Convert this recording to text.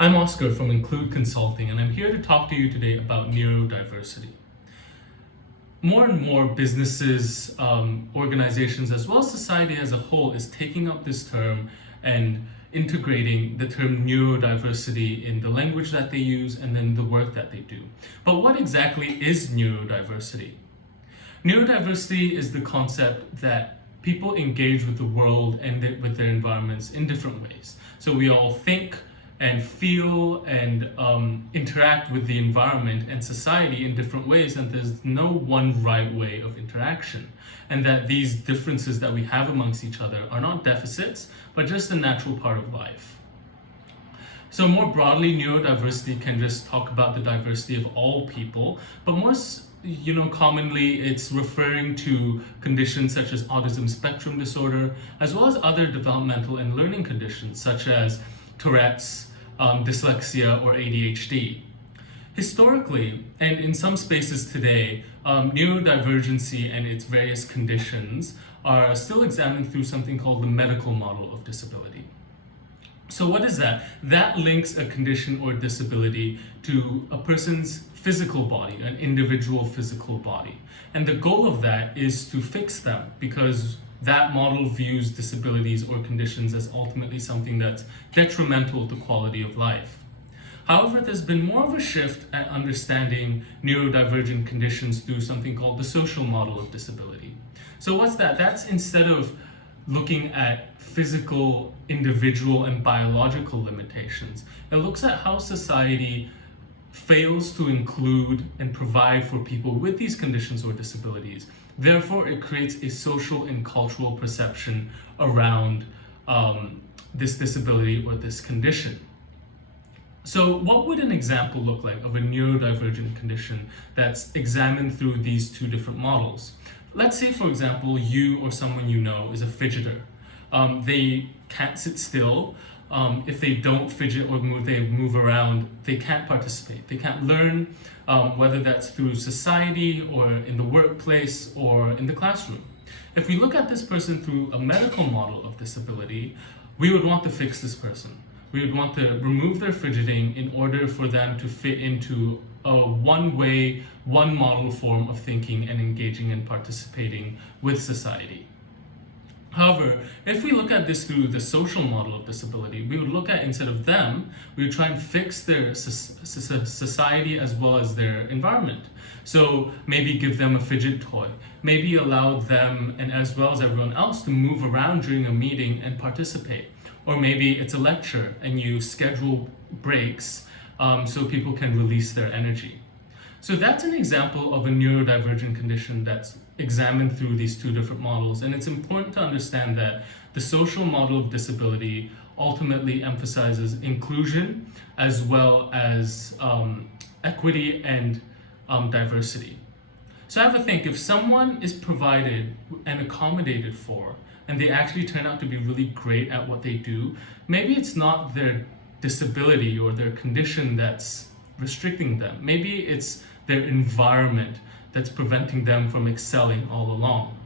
I'm Oscar from Include Consulting, and I'm here to talk to you today about neurodiversity. More and more businesses, organizations, as well as society as a whole is taking up this term and integrating the term neurodiversity in the language that they use and then the work that they do. But what exactly is neurodiversity? Neurodiversity is the concept that people engage with the world and with their environments in different ways. So we all think and feel and interact with the environment and society in different ways, and there's no one right way of interaction. And that these differences that we have amongst each other are not deficits, but just a natural part of life. So more broadly, neurodiversity can just talk about the diversity of all people, but commonly it's referring to conditions such as autism spectrum disorder, as well as other developmental and learning conditions such as Tourette's, dyslexia, or ADHD. Historically, and in some spaces today, neurodivergency and its various conditions are still examined through something called the medical model of disability. So what is that? That links a condition or disability to a person's physical body, an individual physical body. And the goal of that is to fix them, because that model views disabilities or conditions as ultimately something that's detrimental to quality of life. However, there's been more of a shift at understanding neurodivergent conditions through something called the social model of disability. So what's that? That's instead of looking at physical, individual, and biological limitations, it looks at how society fails to include and provide for people with these conditions or disabilities. Therefore, it creates a social and cultural perception around this disability or this condition. So what would an example look like of a neurodivergent condition that's examined through these two different models? Let's say, for example, you or someone you know is a fidgeter. They can't sit still. If they don't fidget or they move around, they can't participate. They can't learn, whether that's through society or in the workplace or in the classroom. If we look at this person through a medical model of disability, we would want to fix this person. We would want to remove their fidgeting in order for them to fit into a one-way, one-model form of thinking and engaging and participating with society. However, if we look at this through the social model of disability, we would look at, instead of them, we would try and fix their society as well as their environment. So maybe give them a fidget toy, maybe allow them, and as well as everyone else, to move around during a meeting and participate. Or maybe it's a lecture and you schedule breaks so people can release their energy. So that's an example of a neurodivergent condition that's examined through these two different models. And it's important to understand that the social model of disability ultimately emphasizes inclusion as well as equity and diversity. So have a think, if someone is provided and accommodated for, and they actually turn out to be really great at what they do, maybe it's not their disability or their condition that's restricting them. Maybe it's their environment that's preventing them from excelling all along.